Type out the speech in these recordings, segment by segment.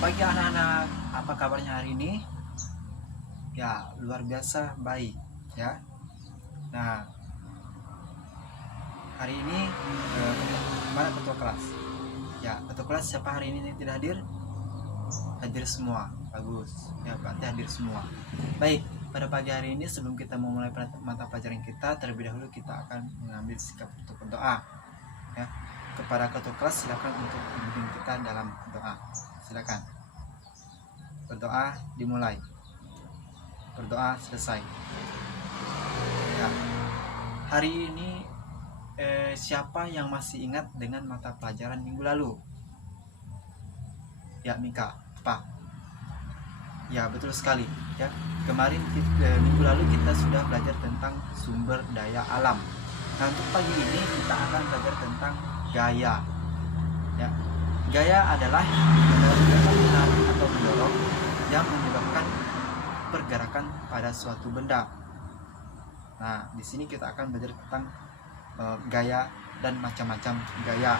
Pagi anak-anak, apa kabarnya hari ini? Ya, luar biasa baik ya. Nah, hari ini mana ketua kelas? Ya, ketua kelas siapa hari ini yang tidak hadir? Hadir semua. Bagus. Ya, berarti hadir semua. Baik, pada pagi hari ini sebelum kita memulai mata pelajaran kita, terlebih dahulu kita akan mengambil sikap untuk berdoa. Ya, kepada ketua kelas silakan untuk membimbing kita dalam doa. Silakan. Berdoa dimulai. Berdoa selesai. Ya. Hari ini siapa yang masih ingat dengan mata pelajaran minggu lalu? Ya, Mika, Pak. Ya, betul sekali. Ya, kemarin minggu lalu kita sudah belajar tentang sumber daya alam. Nah, untuk pagi ini kita akan belajar tentang gaya. Ya, gaya adalah menarik atau mendorong yang menyebabkan pergerakan pada suatu benda. Nah, di sini kita akan belajar tentang gaya dan macam-macam gaya.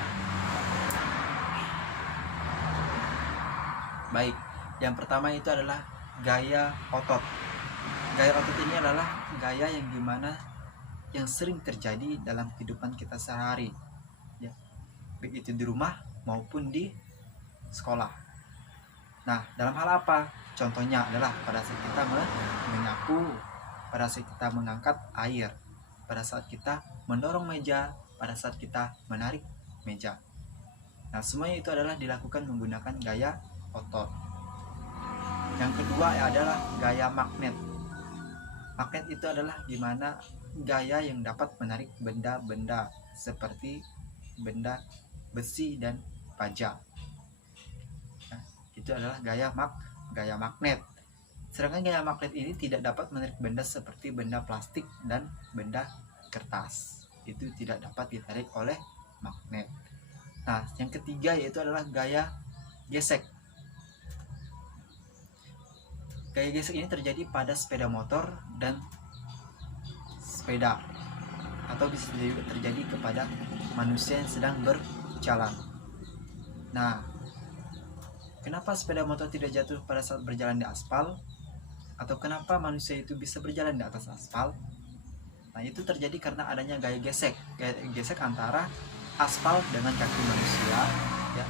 Baik, yang pertama itu adalah gaya otot. Gaya otot ini adalah gaya yang dimana yang sering terjadi dalam kehidupan kita sehari, ya, baik itu di rumah maupun di sekolah. Nah, dalam hal apa? Contohnya adalah pada saat kita menyapu, pada saat kita mengangkat air, pada saat kita mendorong meja, pada saat kita menarik meja. Nah, semuanya itu adalah dilakukan menggunakan gaya otot. Yang kedua adalah gaya magnet. Magnet itu adalah dimana gaya yang dapat menarik benda-benda seperti benda besi dan baja. Nah, itu adalah gaya magnet. Sedangkan gaya magnet ini tidak dapat menarik benda seperti benda plastik dan benda kertas. Itu tidak dapat ditarik oleh magnet. Nah, yang ketiga yaitu adalah gaya gesek. Gaya gesek ini terjadi pada sepeda motor dan sepeda, atau bisa juga terjadi kepada manusia yang sedang berjalan. Nah, kenapa sepeda motor tidak jatuh pada saat berjalan di aspal? Atau kenapa manusia itu bisa berjalan di atas aspal? Nah, itu terjadi karena adanya gaya gesek. Gaya gesek antara aspal dengan kaki manusia, ya,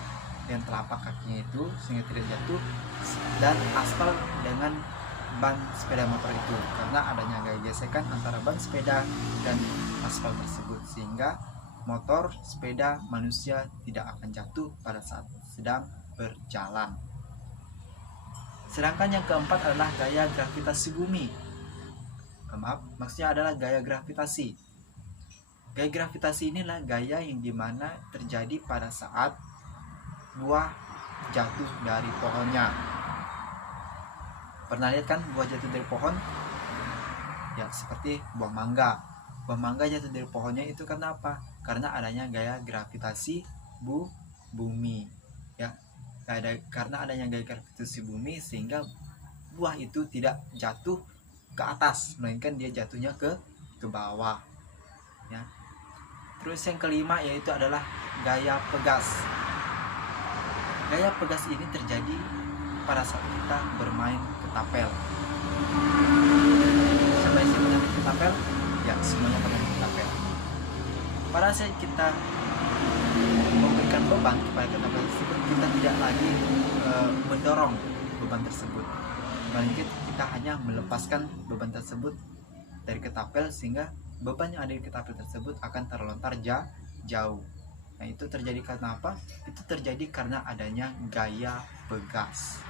dan telapak kakinya itu sehingga tidak jatuh, dan aspal dengan ban sepeda motor itu, karena adanya gaya gesekan antara ban sepeda dan aspal tersebut, sehingga motor, sepeda, manusia tidak akan jatuh pada saat sedang berjalan. Sedangkan yang keempat adalah gaya gravitasi bumi. Maksudnya adalah gaya gravitasi. Gaya gravitasi inilah gaya yang dimana terjadi pada saat buah jatuh dari pohonnya. Pernah lihat kan buah jatuh dari pohon? Ya, seperti buah mangga. Buah mangga jatuh dari pohonnya itu karena apa? Karena adanya gaya gravitasi bumi. Ya, karena adanya gaya gravitasi bumi sehingga buah itu tidak jatuh ke atas, melainkan dia jatuhnya ke bawah. Ya. Terus yang kelima yaitu adalah gaya pegas. Gaya pegas ini terjadi pada saat kita bermain ketapel. Siapa yang pernah main ketapel? Ya, semuanya pernah main ketapel. Pada saat kita memberikan beban kepada ketapel tersebut, kita tidak lagi mendorong beban tersebut, melainkan kita hanya melepaskan beban tersebut dari ketapel sehingga beban yang ada di ketapel tersebut akan terlontar jauh. Nah, itu terjadi karena apa? Itu terjadi karena adanya gaya pegas.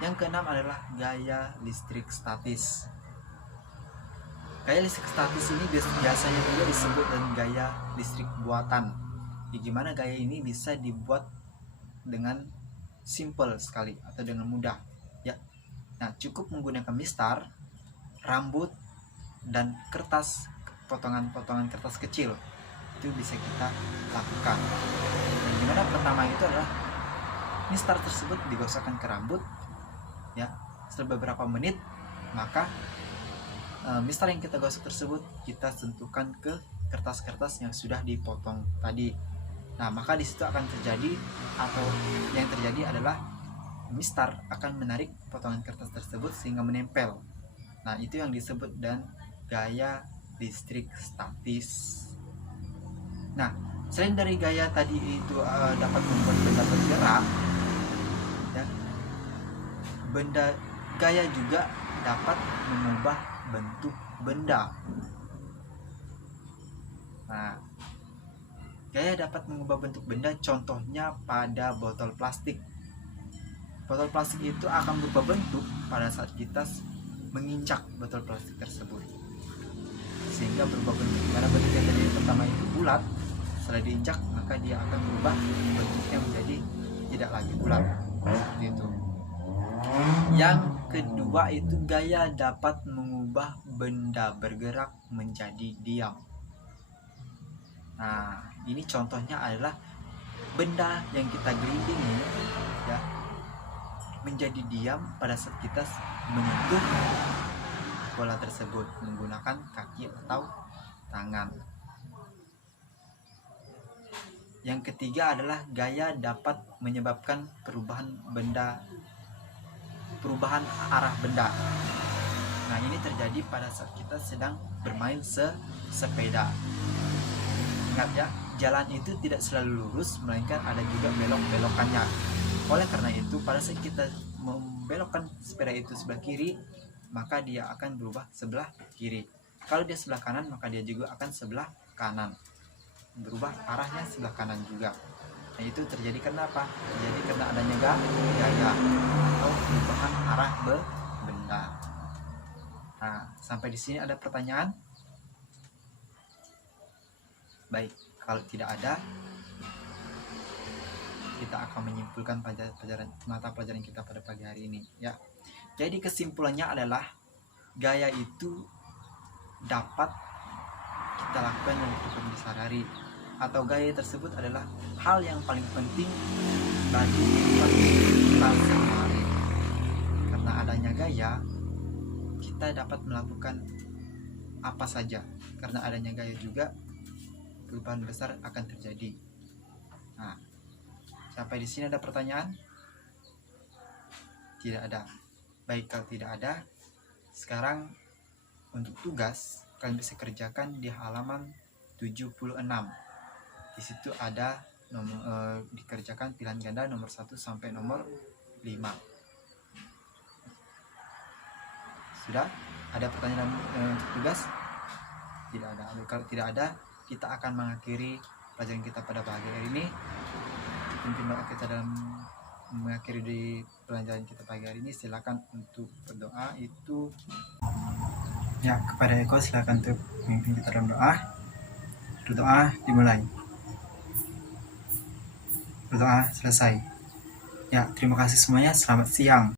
Yang keenam adalah gaya listrik statis. Gaya listrik statis ini biasanya juga disebut dengan gaya listrik buatan. Gimana gaya ini bisa dibuat dengan simple sekali atau dengan mudah, ya. Nah, cukup menggunakan mistar, rambut, dan kertas, potongan-potongan kertas kecil. Itu bisa kita lakukan. Dan gimana pertama itu adalah mistar tersebut digosokkan ke rambut, ya. Setelah beberapa menit, maka mistar yang kita gosok tersebut kita sentuhkan ke kertas-kertas yang sudah dipotong tadi. Nah, maka di situ akan terjadi, atau yang terjadi adalah mistar akan menarik potongan kertas tersebut sehingga menempel. Nah, itu yang disebut dan gaya listrik statis. Nah, selain dari gaya tadi itu dapat membuat benda bergerak, ya, gaya juga dapat mengubah bentuk benda. Nah, gaya dapat mengubah bentuk benda, contohnya pada botol plastik. Botol plastik itu akan berubah bentuk pada saat kita menginjak botol plastik tersebut, sehingga berubah bentuk. Karena bentuk yang tadi pertama itu bulat, setelah diinjak maka dia akan berubah bentuknya menjadi tidak lagi bulat, seperti itu. Yang kedua itu gaya dapat mengubah benda bergerak menjadi diam. Nah, ini contohnya adalah benda yang kita gelindingi, ya, menjadi diam pada saat kita menyentuh bola tersebut menggunakan kaki atau tangan. Yang ketiga adalah gaya dapat menyebabkan perubahan arah benda. Nah, ini terjadi pada saat kita sedang bermain sepeda. Ingat ya, jalan itu tidak selalu lurus, melainkan ada juga belok-belokannya. Oleh karena itu, pada saat kita membelokkan sepeda itu sebelah kiri, maka dia akan berubah sebelah kiri. Kalau dia sebelah kanan, maka dia juga akan sebelah kanan, berubah arahnya sebelah kanan juga. Nah, itu terjadi karena apa? Terjadi karena adanya gaya atau perubahan arah benda. Nah, sampai di sini ada pertanyaan? Baik, kalau tidak ada, kita akan menyimpulkan mata pelajaran kita pada pagi hari ini, ya. Jadi kesimpulannya adalah gaya itu dapat kita lakukan dalam kehidupan sehari-hari, atau gaya tersebut adalah hal yang paling penting bagi kehidupan kita sehari-hari. Karena adanya gaya, kita dapat melakukan apa saja. Karena adanya gaya juga perubahan besar akan terjadi. Nah, sampai di sini ada pertanyaan? Tidak ada. Baik, kalau tidak ada, sekarang untuk tugas kalian bisa kerjakan di halaman 76. Di situ ada dikerjakan pilihan ganda nomor 1 sampai nomor 5. Sudah? Ada pertanyaan untuk tugas? Tidak ada. Kalau tidak ada, kita akan mengakhiri pelajaran kita pada pagi hari ini. Mungkin doa kita dalam mengakhiri di pelajaran kita pagi hari ini. Silakan untuk berdoa. Itu ya, kepada Eko silakan untuk memimpin kita dalam doa. Berdoa dimulai. Berdoa selesai. Ya, terima kasih semuanya. Selamat siang.